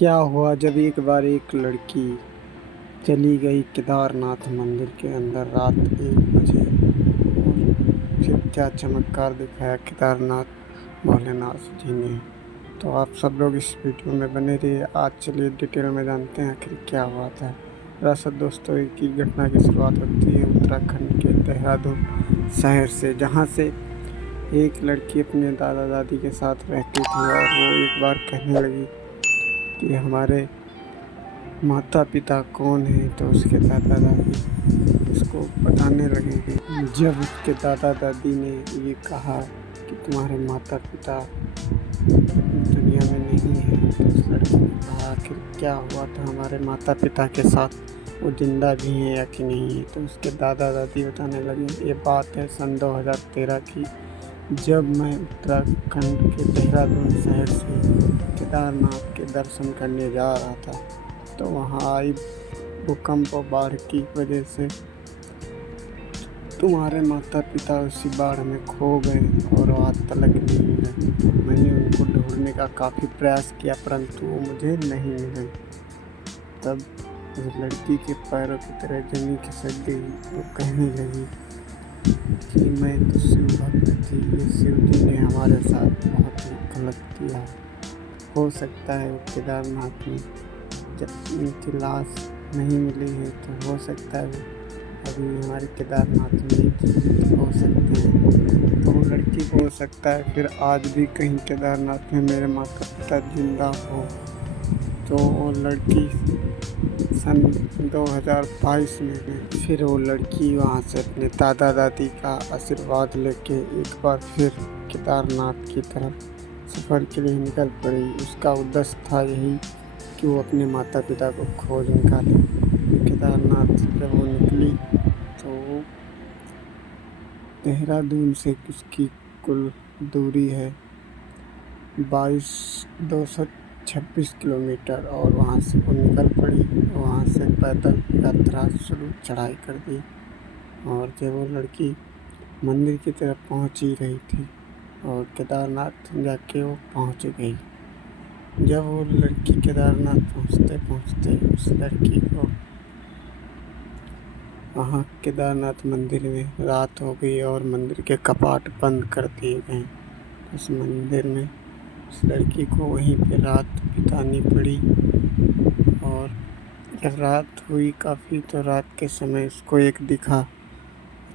क्या हुआ जब एक बार एक लड़की चली गई केदारनाथ मंदिर के अंदर रात 1 बजे। और फिर क्या चमत्कार दिखाया केदारनाथ भोलेनाथ जी ने। तो आप सब लोग इस वीडियो में बने रहिए। आज चलिए डिटेल में जानते हैं आखिर क्या हुआ था। दरअसल दोस्तों, एक ही घटना की शुरुआत होती है उत्तराखंड के देहरादून शहर से, जहाँ से एक लड़की अपने दादा दादी के साथ रहती थी और वो एक बार कहने लगी कि हमारे माता पिता कौन हैं। तो उसके दादा दादी उसको बताने लगे कि जब उसके दादा दादी ने ये कहा कि तुम्हारे माता पिता दुनिया में नहीं है, तो उस लड़की ने कहा आखिर क्या हुआ था, हमारे माता पिता के साथ वो जिंदा भी हैं या कि नहीं है। तो उसके दादा दादी बताने लगे ये बात है सन 2013 की, जब मैं उत्तराखंड के देहरादून शहर से केदारनाथ के दर्शन करने जा रहा था। तो वहाँ आई भूकंप और बाढ़ की वजह से तुम्हारे माता पिता उसी बाढ़ में खो गए और आज तलक नहीं मिले। मैंने उनको ढूंढने का काफ़ी प्रयास किया परंतु वो मुझे नहीं मिले। तब उस लड़की के पैरों की तरह जमीन खिसक गई। वो कहने लगी कि मैं तो शिव भक्त थी, ये शिव जी ने हमारे साथ बहुत ही गलत किया। हो सकता है वो केदारनाथ में जब उनकी लाश नहीं मिली है तो हो सकता है अभी हमारे केदारनाथ में हो सकते हैं। तो वो लड़की को हो सकता है फिर आज भी कहीं केदारनाथ में मेरे माता पिता जिंदा हो। तो वो लड़की सन 2022 में फिर वो लड़की वहाँ से अपने दादा दादी का आशीर्वाद लेके एक बार फिर केदारनाथ की तरफ सफ़र के लिए निकल पड़ी। उसका उद्देश्य था यही कि वो अपने माता पिता को खोज निकाले। केदारनाथ जब वो निकली तो देहरादून से उसकी कुल दूरी है 226 किलोमीटर और वहाँ से वो निकल पड़ी। वहाँ से पैदल यात्रा शुरू चढ़ाई कर दी और जब वो लड़की मंदिर की तरफ पहुँच ही रही थी और केदारनाथ जाके वो पहुँच गई। जब वो लड़की केदारनाथ पहुँचते पहुँचते उस लड़की को वहाँ केदारनाथ मंदिर में रात हो गई और मंदिर के कपाट बंद कर दिए गए। उस मंदिर में उस लड़की को वहीं पे रात बितानी पड़ी और जब रात हुई काफ़ी तो रात के समय उसको एक दिखा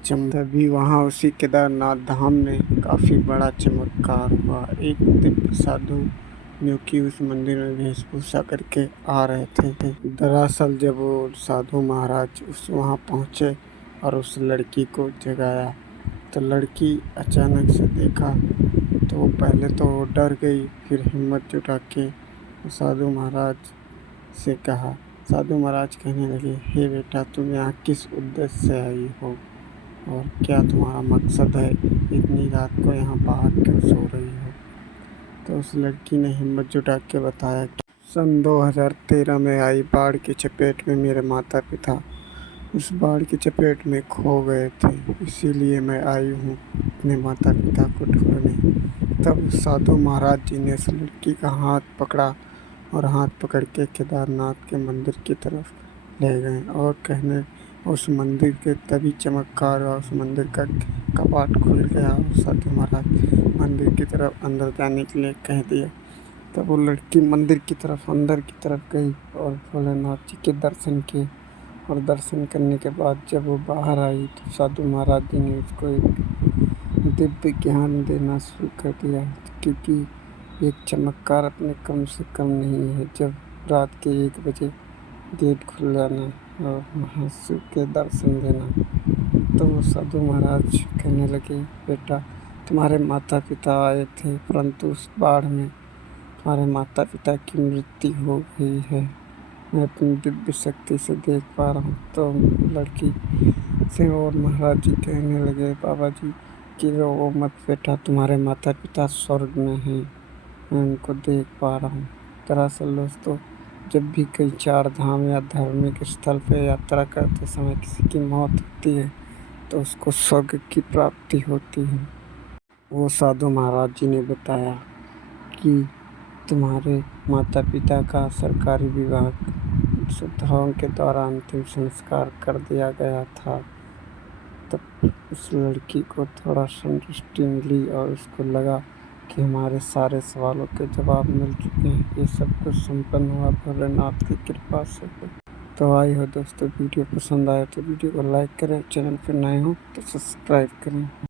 तभी वहाँ उसी केदारनाथ धाम में काफ़ी बड़ा चमत्कार हुआ। एक दिव्य साधु जो कि उस मंदिर में वेशभूषा करके आ रहे थे। दरअसल जब वो साधु महाराज वहाँ पहुँचे और उस लड़की को जगाया तो लड़की अचानक से देखा तो पहले तो डर गई, फिर हिम्मत जुटा के साधु महाराज से कहा। साधु महाराज कहने लगे हे बेटा, तुम यहाँ किस उद्देश्य से आई हो और क्या तुम्हारा मकसद है, इतनी रात को यहाँ बाहर क्यों सो रही हो। तो उस लड़की ने हिम्मत जुटा के बताया कि सन 2013 में आई बाढ़ की चपेट में मेरे माता पिता उस बाढ़ की चपेट में खो गए थे, इसीलिए मैं आई हूँ अपने माता पिता को ढूंढने। तब साधु महाराज जी ने उस लड़की का हाथ पकड़ा और हाथ पकड़ के केदारनाथ के मंदिर की तरफ ले गए और कहने उस मंदिर के तभी चमत्कार हुआ। उस मंदिर का कपाट खुल गया और साधु महाराज मंदिर की तरफ अंदर जाने के लिए कह दिया। तब वो लड़की मंदिर की तरफ अंदर की तरफ गई और भोलेनाथ जी के दर्शन किए और दर्शन करने के बाद जब वो बाहर आई तो साधु महाराज जी ने उसको एक दिव्य ज्ञान देना शुरू कर दिया, क्योंकि एक चमत्कार अपने कम से कम नहीं है जब रात के 1 बजे गेट खुल जाना और वहाँ शिव के दर्शन देना। तो साधु महाराज कहने लगे बेटा, तुम्हारे माता पिता आए थे परंतु उस बाढ़ में तुम्हारे माता पिता की मृत्यु हो गई है, मैं अपनी दिव्य शक्ति से देख पा रहा हूँ। तो लड़की से और महाराज जी कहने लगे बाबा जी कि रो मत बेटा, तुम्हारे माता पिता स्वर्ग में हैं, मैं उनको देख पा रहा हूँ। दरअसल दोस्तों, जब भी कई 4 धाम या धार्मिक स्थल पर यात्रा करते समय किसी की मौत होती है तो उसको स्वर्ग की प्राप्ति होती है। वो साधु महाराज जी ने बताया कि तुम्हारे माता पिता का सरकारी विभाग सुविधाओं के द्वारा अंतिम संस्कार कर दिया गया था। तब उस लड़की को थोड़ा संतुष्टि मिली और उसको लगा कि हमारे सारे सवालों के जवाब मिल चुके हैं। ये सब कुछ संपन्न हुआ भोलेनाथ की कृपा से। तो आई हो दोस्तों, वीडियो पसंद आया तो वीडियो को लाइक करें, चैनल पर नए हो तो सब्सक्राइब करें।